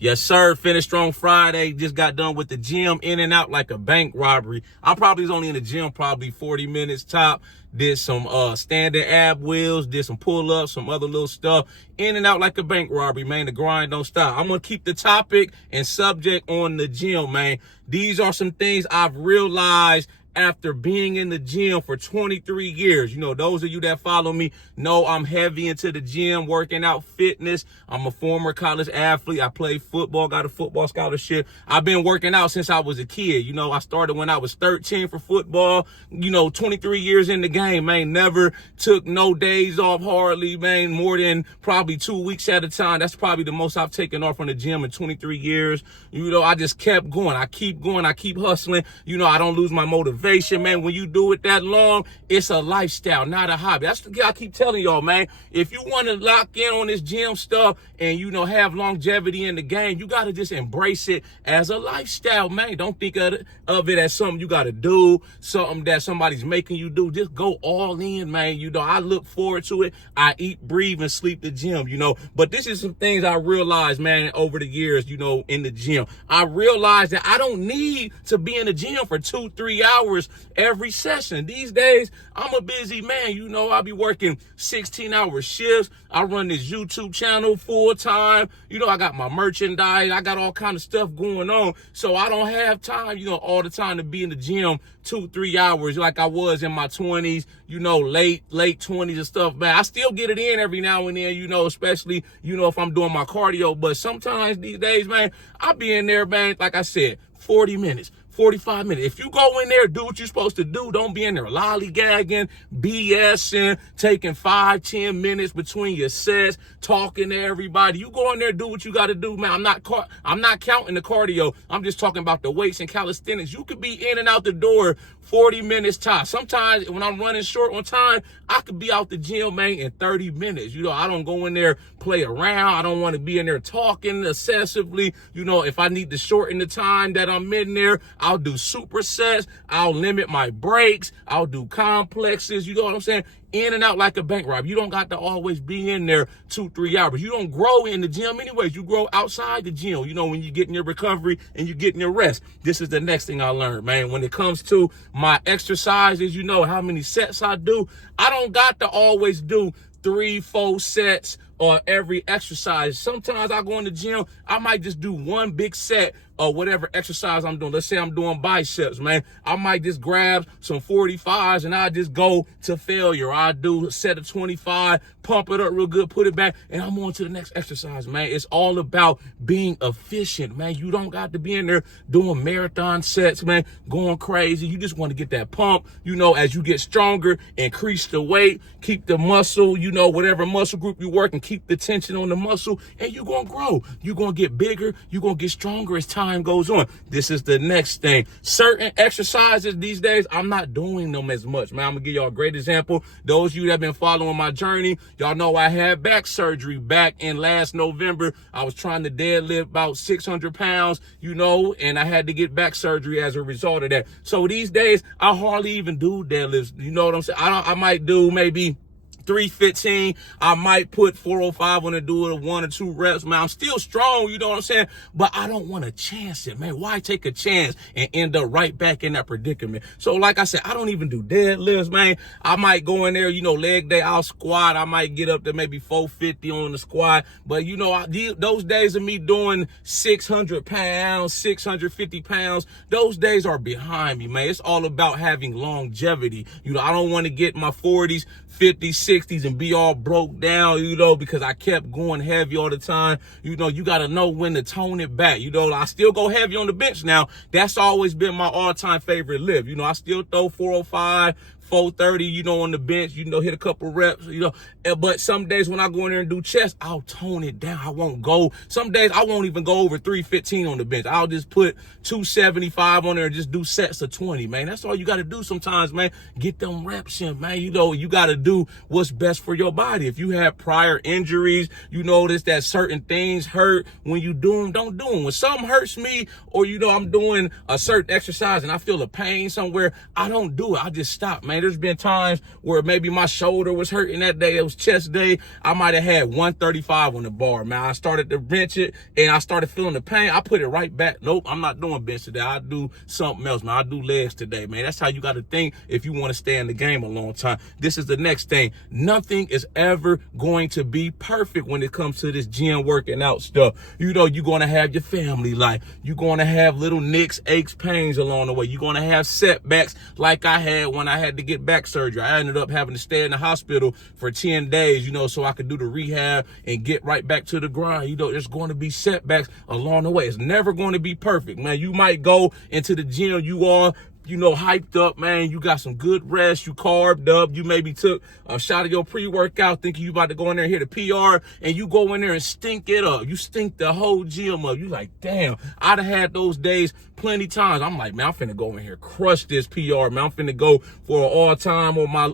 Yes, sir. Finished strong Friday. Just got done with the gym, in and out like a bank robbery. I probably was only in the gym probably 40 minutes top. Did some standing ab wheels, did some pull-ups, some other little stuff. In and out like a bank robbery, man. The grind don't stop. I'm going to keep the topic and subject on the gym, man. These are some things I've realized after being in the gym for 23 years. You know, those of you that follow me know I'm heavy into the gym, working out, fitness. I'm a former college athlete. I played football, got a football scholarship. I've been working out since I was a kid. You know, I started when I was 13 for football. You know, 23 years in the game, man. Never took no days off hardly, man. More than probably 2 weeks at a time. That's probably the most I've taken off from the gym in 23 years. You know, I just kept going. I keep going. I keep hustling. You know, I don't lose my motivation. Man, when you do it that long, it's a lifestyle, not a hobby. That's the I keep telling y'all, man. If you want to lock in on this gym stuff and, you know, have longevity in the game, you got to just embrace it as a lifestyle, man. Don't think of it as something you got to do, something that somebody's making you do. Just go all in, man. You know, I look forward to it. I eat, breathe, and sleep the gym, you know. But this is some things I realized, man, over the years, you know, in the gym. I realized that I don't need to be in the gym for 2-3 hours every session. These days, I'm a busy man. You know, I be working 16-hour shifts. I run this YouTube channel full time. You know, I got my merchandise. I got all kind of stuff going on. So I don't have time, you know, all the time to be in the gym 2-3 hours like I was in my 20s, you know, late 20s and stuff, man. I still get it in every now and then, you know, especially, you know, if I'm doing my cardio. But sometimes these days, man, I'll be in there, man, like I said, 40 minutes. 45 minutes. If you go in there, do what you're supposed to do. Don't be in there lollygagging, BSing, taking 5-10 minutes between your sets, talking to everybody. You go in there, do what you got to do, man. I'm not counting the cardio. I'm just talking about the weights and calisthenics. You could be in and out the door 40 minutes tops. Sometimes when I'm running short on time, I could be out the gym, man, in 30 minutes. You know, I don't go in there, play around. I don't want to be in there talking excessively. You know, if I need to shorten the time that I'm in there, I'll do supersets. I'll limit my breaks. I'll do complexes. You know what I'm saying? In and out like a bank robber. You don't got to always be in there 2-3 hours. You don't grow in the gym anyways. You grow outside the gym. You know, when you get in your recovery and you get in your rest. This is the next thing I learned, man. When it comes to my exercises, you know how many sets I do. I don't got to always do 3-4 sets or every exercise. Sometimes I go in the gym, I might just do one big set or whatever exercise I'm doing. Let's say I'm doing biceps, man. I might just grab some 45s and I just go to failure. I do a set of 25, pump it up real good, put it back, and I'm on to the next exercise, man. It's all about being efficient, man. You don't got to be in there doing marathon sets, man, going crazy. You just want to get that pump, you know, as you get stronger, increase the weight, keep the muscle, you know, whatever muscle group you work and keep the tension on the muscle, and you're going to grow. You're going to get bigger. You're going to get stronger as time goes on. This is the next thing. Certain exercises these days, I'm not doing them as much, man. I'm going to give y'all a great example. Those of you that have been following my journey, y'all know I had back surgery back in last November. I was trying to deadlift about 600 pounds, you know, and I had to get back surgery as a result of that. So these days, I hardly even do deadlifts. You know what I'm saying? I might do maybe 315. I might put 405 on and do it 1 or 2 reps, man. I'm still strong, you know what I'm saying? But I don't want to chance it, man. Why take a chance and end up right back in that predicament? So like I said, I don't even do deadlifts, man. I might go in there, you know, leg day, I'll squat. I might get up to maybe 450 on the squat. But, you know, those days of me doing 600 pounds, 650 pounds, those days are behind me, man. It's all about having longevity. You know, I don't want to get in my 40s, 50s, 60s and be all broke down, you know, because I kept going heavy all the time. You know, you got to know when to tone it back. You know, I still go heavy on the bench now. That's always been my all-time favorite lift. You know, I still throw 405, 430, you know, on the bench, you know, hit a couple reps, you know. But some days when I go in there and do chest, I'll tone it down. I won't go. Some days I won't even go over 315 on the bench. I'll just put 275 on there and just do sets of 20, man. That's all you got to do sometimes, man. Get them reps in, man. You know, you got to do what's best for your body. If you have prior injuries, you notice that certain things hurt. When you do them, don't do them. When something hurts me or, you know, I'm doing a certain exercise and I feel a pain somewhere, I don't do it. I just stop, man. man. There's been times where maybe my shoulder was hurting that day. It was chest day. I might have had 135 on the bar, man. I started to bench it and I started feeling the pain. I put it right back. Nope, I'm not doing bench today. I do something else, man. I do legs today, man. That's how you got to think if you want to stay in the game a long time. This is the next thing. Nothing is ever going to be perfect when it comes to this gym working out stuff. You know, you're going to have your family life. You're going to have little nicks, aches, pains along the way. You're going to have setbacks like I had when I had to get back surgery. I ended up having to stay in the hospital for 10 days, you know, so I could do the rehab and get right back to the grind. You know, there's going to be setbacks along the way. It's never going to be perfect, man. You might go into the gym, you are, you know, hyped up, man. You got some good rest. You carved up. You maybe took a shot of your pre-workout thinking you about to go in there and hit a PR, and you go in there and stink it up. You stink the whole gym up. You like, damn, I'd have had those days plenty times. I'm like, man, I'm finna go in here, crush this PR, man. I'm finna go for an all-time on my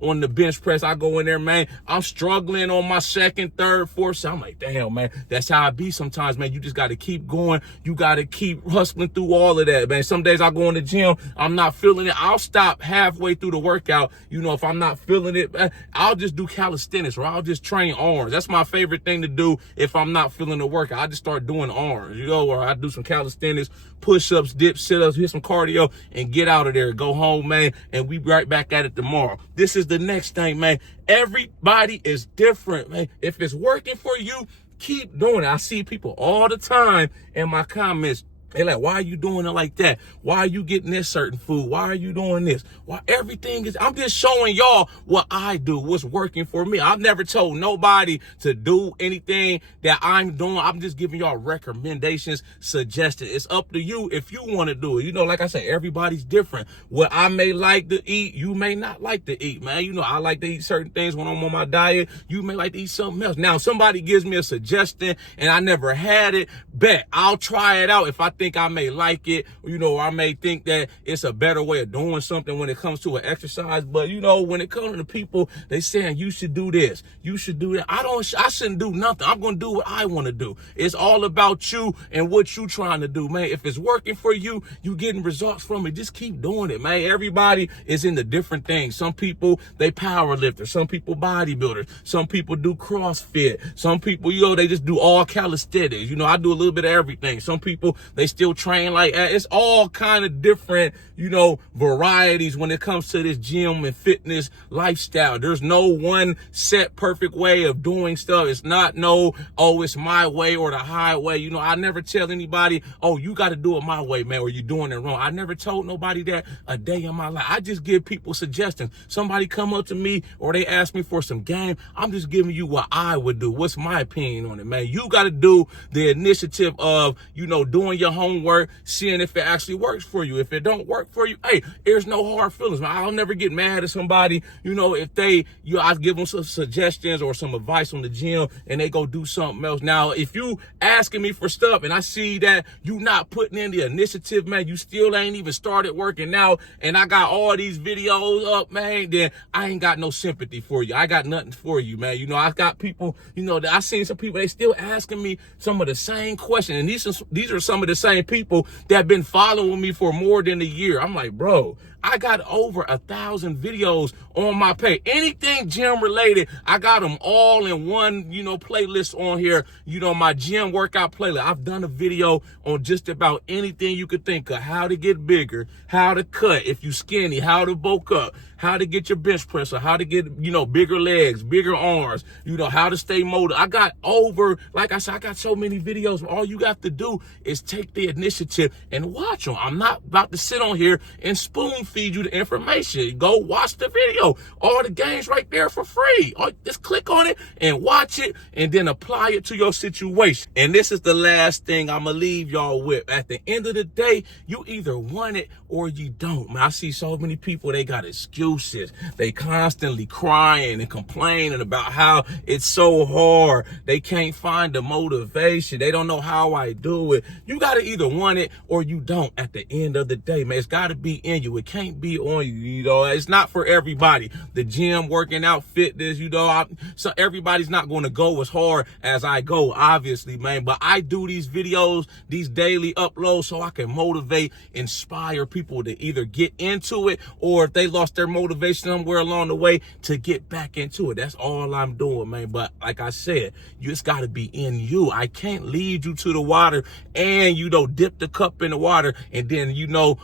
on the bench press. I go in there, man. I'm struggling on my second, third, fourth. So I'm like, damn, man. That's how I be sometimes, man. You just got to keep going. You got to keep hustling through all of that, man. Some days I go in the gym, I'm not feeling it. I'll stop halfway through the workout. You know, if I'm not feeling it, I'll just do calisthenics or I'll just train arms. That's my favorite thing to do if I'm not feeling the workout. I just start doing arms, you know, or I do some calisthenics, push-ups, dips, sit-ups, hit some cardio, and get out of there. Go home, man, and we right back at it tomorrow. This is the next thing, man. Everybody is different, man. If it's working for you, keep doing it. I see people all the time in my comments. They like, why are you doing it like that? Why are you getting this certain food? Why are you doing this? Why everything is, I'm just showing y'all what I do, what's working for me. I've never told nobody to do anything that I'm doing. I'm just giving y'all recommendations, suggestions. It's up to you if you want to do it. You know, like I said, everybody's different. What I may like to eat, you may not like to eat, man. You know, I like to eat certain things when I'm on my diet. You may like to eat something else. Now, if somebody gives me a suggestion and I never had it, bet I'll try it out if I think I may like it, you know, I may think that it's a better way of doing something when it comes to an exercise. But you know, when it comes to people, they saying you should do this, you should do that. I shouldn't do nothing. I'm gonna do what I want to do. It's all about you and what you trying to do, man. If it's working for you, you getting results from it, just keep doing it, man. Everybody is into different things. Some people, they power lifters, some people bodybuilders, some people do CrossFit, some people, you know, they just do all calisthenics. You know, I do a little bit of everything. Some people, they still train like that. It's all kind of different, you know, varieties when it comes to this gym and fitness lifestyle. There's no one set perfect way of doing stuff. It's not no, oh, it's my way or the highway. You know, I never tell anybody, oh, you got to do it my way, man, or you're doing it wrong. I never told nobody that a day in my life. I just give people suggestions. Somebody come up to me or they ask me for some game, I'm just giving you what I would do. What's my opinion on it, man? You got to do the initiative of, you know, doing your homework, seeing if it actually works for you. If it don't work for you, hey, there's no hard feelings, man. I'll never get mad at somebody, you know, if they, you know, I give them some suggestions or some advice on the gym and they go do something else. Now, if you asking me for stuff and I see that you not putting in the initiative, man, you still ain't even started working out and I got all these videos up, man, then I ain't got no sympathy for you. I got nothing for you, man. You know, I got people, you know, I seen some people, they still asking me some of the same questions. And these are some of the same people that have been following me for more than a year. I'm like, bro, I got over 1,000 videos on my page. Anything gym related, I got them all in one, you know, playlist on here. You know, my gym workout playlist. I've done a video on just about anything you could think of. How to get bigger, how to cut if you skinny, how to bulk up, how to get your bench press, or how to get, you know, bigger legs, bigger arms, you know, how to stay motivated. I got over, like I said, I got so many videos. All you got to do is take the initiative and watch them. I'm not about to sit on here and spoon feed you the information. Go watch the video. All the games right there for free. Just click on it and watch it and then apply it to your situation. And this is the last thing I'm gonna leave y'all with. At the end of the day, you either want it or you don't. Man, I see so many people, they got excuses. They constantly crying and complaining about how it's so hard. They can't find the motivation. They don't know how I do it. You gotta either want it or you don't at the end of the day, man. It's gotta be in you. It can't can't be on you. You know, it's not for everybody. The gym, working out, fitness, you know, so everybody's not going to go as hard as I go, obviously, man. But I do these videos, these daily uploads, so I can motivate, inspire people to either get into it, or if they lost their motivation somewhere along the way, to get back into it. That's all I'm doing, man. But like I said, it's got to be in you. I can't lead you to the water and, you know, dip the cup in the water and then, you know,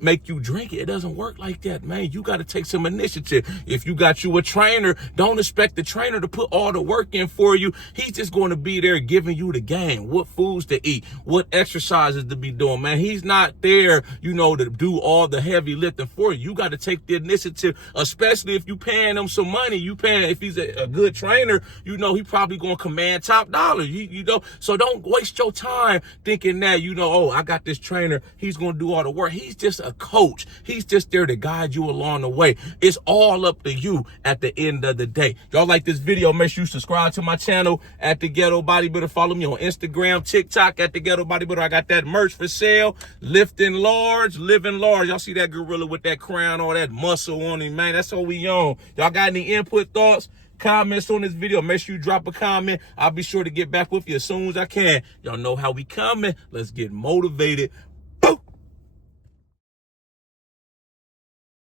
make you drink it. It doesn't work like that, man. You got to take some initiative. If you got you a trainer, don't expect the trainer to put all the work in for you. He's just going to be there giving you the game, what foods to eat, what exercises to be doing, man. He's not there, you know, to do all the heavy lifting for you. You got to take the initiative, especially if you paying him some money. If he's a good trainer, you know, he probably going to command top dollar, you know. So don't waste your time thinking that, you know, oh, I got this trainer, he's going to do all the work. He's just a coach. He's just there to guide you along the way. It's all up to you at the end of the day. Y'all like this video, make sure you subscribe to my channel at the Ghetto Bodybuilder. Follow me on Instagram, TikTok at the Ghetto Bodybuilder. I got that merch for sale. Lifting large, living large. Y'all see that gorilla with that crown, all that muscle on him, man. That's all we on. Y'all got any input, thoughts, comments on this video? Make sure you drop a comment. I'll be sure to get back with you as soon as I can. Y'all know how we coming. Let's get motivated.